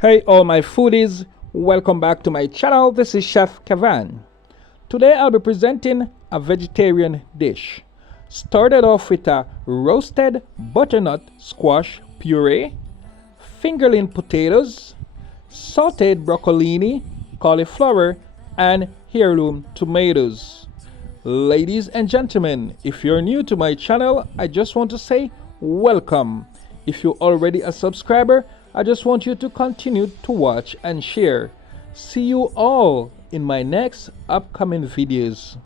Hey all my foodies, welcome back to my channel. This is Chef Kavan. Today I'll be presenting a vegetarian dish. Started off with a roasted butternut squash puree, fingerling potatoes, sautéed brocolini, cauliflower, and heirloom tomatoes. Ladies and gentlemen, if you're new to my channel, I just want to say welcome. If you're already a subscriber, I just want you to continue to watch and share. See you all in my next upcoming videos.